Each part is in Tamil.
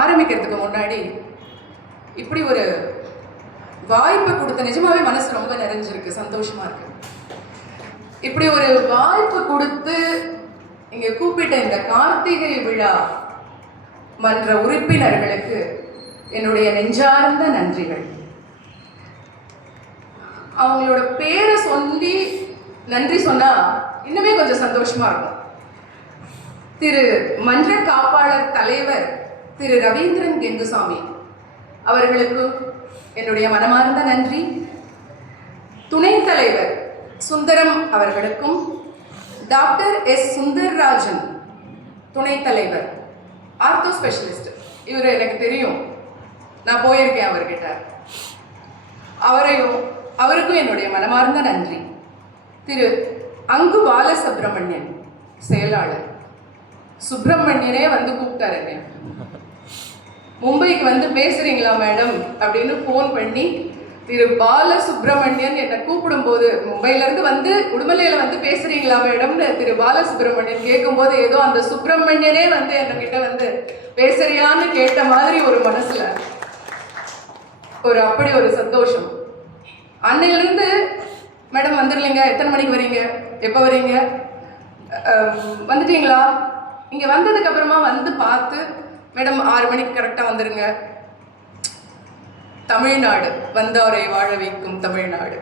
ஆரம்பிக்கிறதுக்கு முன்னாடி இப்படி ஒரு வாய்ப்பு கொடுத்த நிஜமாவே மனசு ரொம்ப நிறைஞ்சிருக்கு, சந்தோஷமா இருக்கு. இப்படி ஒரு வாய்ப்பு கொடுத்து இங்க கூப்பிட்ட இந்த கார்த்திகை விழா மன்ற உறுப்பினர்களுக்கு என்னுடைய நெஞ்சார்ந்த நன்றிகள். அவங்களோட பேரை சொல்லி நன்றி சொன்னா இன்னுமே கொஞ்சம் சந்தோஷமா இருக்கும். திரு மன்ற காப்பாளர் தலைவர் திரு ரவீந்திரன் கெங்குசாமி அவர்களுக்கு என்னுடைய மனமார்ந்த நன்றி. துணைத் தலைவர் சுந்தரம் அவர்களுக்கும், டாக்டர் எஸ் சுந்தர்ராஜன் துணைத் தலைவர், ஆர்த்தோ ஸ்பெஷலிஸ்ட், இவர் எனக்கு தெரியும், நான் போயிருக்கேன் அவர்கிட்ட. அவருக்கும் என்னுடைய மனமார்ந்த நன்றி. திரு அங்கு பாலசுப்ரமணியன் செயலாளர், சுப்பிரமணியனே வந்து கூப்பிட்டாரு என்ன, மும்பைக்கு வந்து பேசுறீங்களா மேடம் அப்படின்னு ஃபோன் பண்ணி திரு பாலசுப்ரமணியன் என்னை கூப்பிடும்போது, மும்பையிலேருந்து வந்து உடுமலையில் வந்து பேசுறீங்களா மேடம்னு திரு பாலசுப்ரமணியன் கேட்கும்போது ஏதோ அந்த சுப்பிரமணியனே வந்து என்கிட்ட வந்து பேசுறியான்னு கேட்ட மாதிரி ஒரு மனசுல அப்படி ஒரு சந்தோஷம். அன்னையிலிருந்து மேடம் வந்துடலைங்க, எத்தனை மணிக்கு வரீங்க, எப்போ வரீங்க, வந்துட்டீங்களா, இங்கே வந்ததுக்கு அப்புறமா வந்து பார்த்து மேடம் 6 மணிக்கு கரெக்டாக வந்துடுங்க. தமிழ்நாடு வந்தாரை வாழ வைக்கும் தமிழ்நாடு,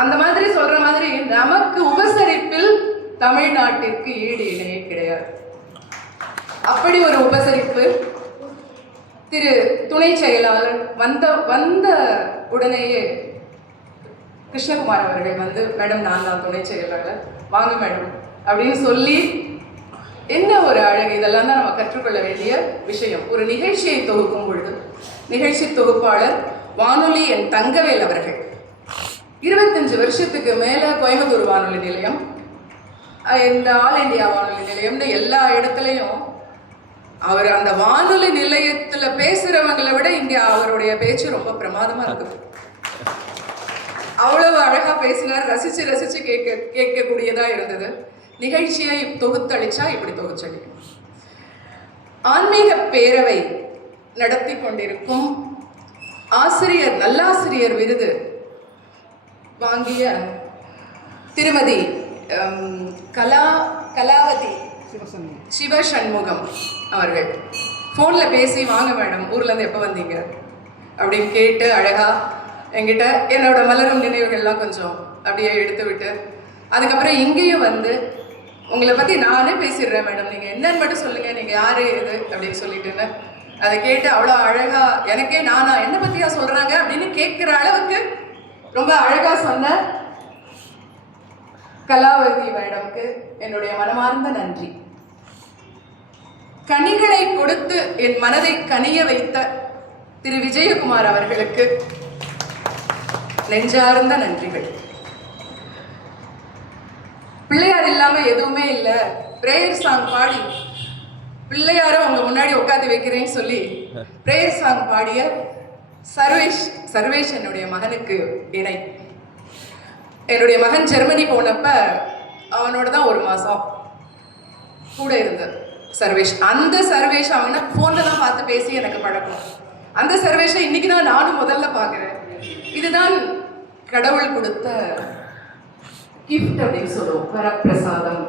அந்த மாதிரி சொல்ற மாதிரி நமக்கு உபசரிப்பில் தமிழ்நாட்டிற்கு ஈடு இணையே கிடையாது. அப்படி ஒரு உபசரிப்பு. திரு துணை செயலாளர் வந்த உடனேயே கிருஷ்ணகுமார் அவர்கள் வந்து, மேடம் நான் தான் துணை செயலாளர், வாங்க மேடம் அப்படின்னு சொல்லி, என்ன ஒரு அழகு. இதெல்லாம் தான் நம்ம கற்றுக்கொள்ள வேண்டிய விஷயம். ஒரு நிகழ்ச்சியை தொகுக்கும் பொழுது நிகழ்ச்சி தொகுப்பாளர் வானொலி என் தங்கவேல் அவர்கள் 25 வருஷத்துக்கு மேலே கோயம்புத்தூர் வானொலி நிலையம், இந்த ஆல் இண்டியா வானொலி நிலையம்னு எல்லா இடத்துலையும் அவர் அந்த வானொலி நிலையத்தில் பேசுகிறவங்களை விட இங்கே அவருடைய பேச்சு ரொம்ப பிரமாதமாக இருக்குது. அவ்வளவு அழகாக பேசினார், ரசித்து ரசித்து கேட்கக்கூடியதாக இருந்தது. நிகழ்ச்சியை தொகுத்தளிச்சா இப்படி தொகுச்சளிக்கும். ஆன்மீக பேரவை நடத்தி கொண்டிருக்கும் ஆசிரியர், நல்லாசிரியர் விருது வாங்கிய திருமதி கலாவதி சிவசண்முகம் அவர்கள் ஃபோனில் பேசி, வாங்க மேடம் ஊர்லேருந்து எப்போ வந்தீங்க அப்படின்னு கேட்டு அழகா என்கிட்ட என்னோட மலரும் நினைவுகள்லாம் கொஞ்சம் அப்படியே எடுத்து விட்டு, அதுக்கப்புறம் இங்கேயும் வந்து உங்களை பற்றி நானே பேசிடுறேன் மேடம், நீங்கள் என்னன்னு மட்டும் சொல்லுங்கள், நீங்கள் யார் எது அப்படின்னு சொல்லிட்டுன்னு அதை கேட்டு அவ்வளோ அழகாக எனக்கே நானா என்னை பற்றியா சொல்கிறாங்க அப்படின்னு கேட்குற அளவுக்கு ரொம்ப அழகாக சொன்ன கலாவதி மேடம்க்கு என்னுடைய மனமார்ந்த நன்றி. கனிகளை கொடுத்து என் மனதை கனிய வைத்த திரு விஜயகுமார் அவர்களுக்கு நெஞ்சார்ந்த நன்றிகள். பிள்ளையார் இல்லாம எதுவுமே இல்லை, பிரேயர் சாங் பாடி பிள்ளையார உங்க முன்னாடி உட்காந்து வைக்கிறேன்னு சொல்லி பிரேயர் சாங் பாடிய சர்வேஷ் என்னுடைய மகனுக்கு இணை. என்னுடைய மகன் ஜெர்மனி போனப்ப அவனோட தான் 1 மாசம் கூட இருந்தது சர்வேஷ். அந்த சர்வேஷ் அவனை போன்ல தான் பார்த்து பேசி எனக்கு பழக்கம். அந்த சர்வேஷை இன்னைக்கு தான் நானும் முதல்ல பார்க்குறேன். இதுதான் கடவுள் கொடுத்த கிஃப்ட் அப்படின்னு சொல்லுவோம், வரப்பிரசாதம்.